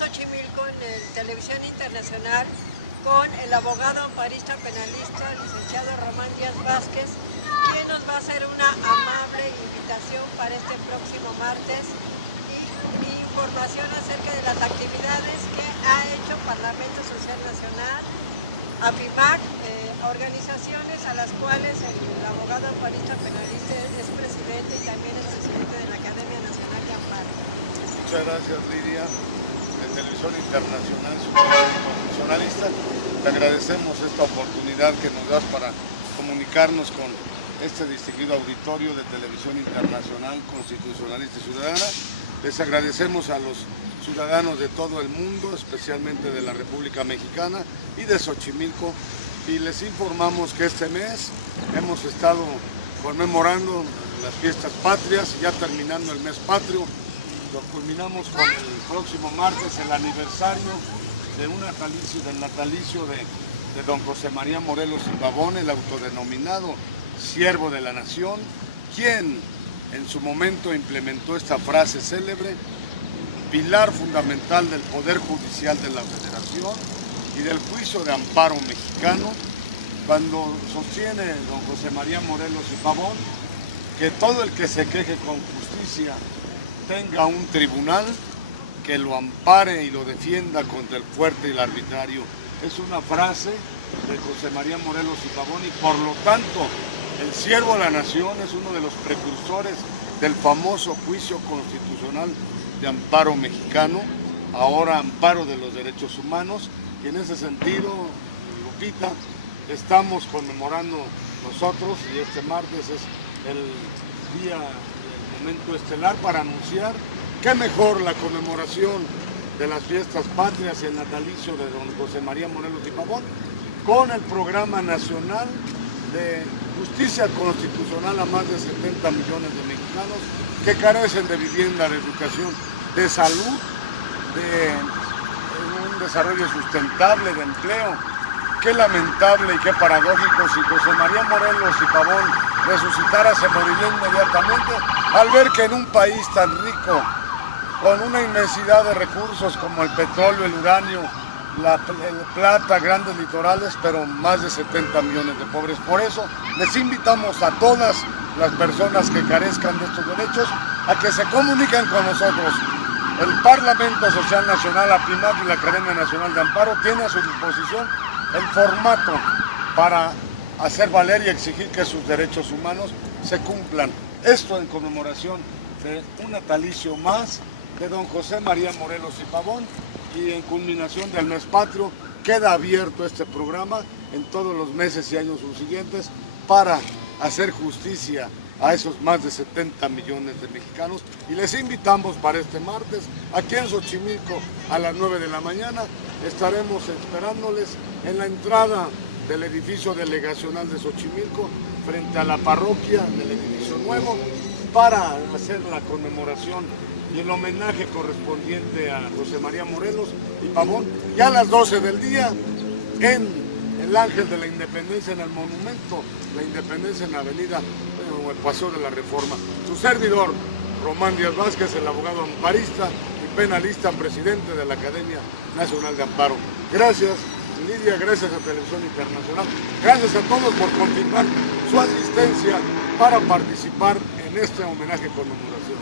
Xochimilco, en Televisión Internacional, con el abogado amparista penalista, licenciado Román Díaz Vázquez, quien nos va a hacer una amable invitación para este próximo martes y información acerca de las actividades que ha hecho Parlamento Social Nacional, APIMAC, organizaciones a las cuales el abogado amparista penalista es presidente y también es presidente de la Academia Nacional de Amparo. Muchas gracias, Lidia. De Televisión Internacional Constitucionalista, te agradecemos esta oportunidad que nos das para comunicarnos con este distinguido auditorio de Televisión Internacional Constitucionalista y Ciudadana. Les agradecemos a los ciudadanos de todo el mundo, especialmente de la República Mexicana y de Xochimilco, y les informamos que este mes hemos estado conmemorando las fiestas patrias, ya terminando el mes patrio. Lo culminamos con el próximo martes, el aniversario de del natalicio de don José María Morelos y Pavón, el autodenominado siervo de la nación, quien en su momento implementó esta frase célebre, pilar fundamental del Poder Judicial de la Federación y del juicio de amparo mexicano, cuando sostiene don José María Morelos y Pavón que todo el que se queje con justicia tenga un tribunal que lo ampare y lo defienda contra el fuerte y el arbitrario. Es una frase de José María Morelos y Pavón y por lo tanto el siervo de la nación es uno de los precursores del famoso juicio constitucional de amparo mexicano, ahora amparo de los derechos humanos, y en ese sentido, Lupita, estamos conmemorando nosotros, y este martes es el día, el momento estelar para anunciar que mejor la conmemoración de las fiestas patrias y el natalicio de don José María Morelos y Pavón, con el programa nacional de justicia constitucional a más de 70 millones de mexicanos que carecen de vivienda, de educación, de salud, de un desarrollo sustentable, de empleo. Qué lamentable y qué paradójico si José María Morelos y Pavón resucitara, se moriría inmediatamente al ver que en un país tan rico, con una inmensidad de recursos como el petróleo, el uranio, la plata, grandes litorales, pero más de 70 millones de pobres. Por eso les invitamos a todas las personas que carezcan de estos derechos a que se comuniquen con nosotros. El Parlamento Social Nacional, APIMAC y la Academia Nacional de Amparo tiene a su disposición el formato para hacer valer y exigir que sus derechos humanos se cumplan. Esto en conmemoración de un natalicio más de don José María Morelos y Pavón, y en culminación del mes patrio queda abierto este programa en todos los meses y años subsiguientes para hacer justicia a esos más de 70 millones de mexicanos, y les invitamos para este martes aquí en Xochimilco a las 9 de la mañana. Estaremos esperándoles en la entrada del edificio delegacional de Xochimilco frente a la parroquia del edificio nuevo para hacer la conmemoración y el homenaje correspondiente a José María Morelos y Pavón, ya a las 12 del día en el Ángel de la Independencia, en el monumento La Independencia, en la avenida o el Paseo de la Reforma. Su servidor, Román Díaz Vázquez, el abogado amparista y penalista, presidente de la Academia Nacional de Amparo. Gracias, Lidia, gracias a Televisión Internacional, gracias a todos por confirmar su asistencia para participar en este homenaje conmemoración.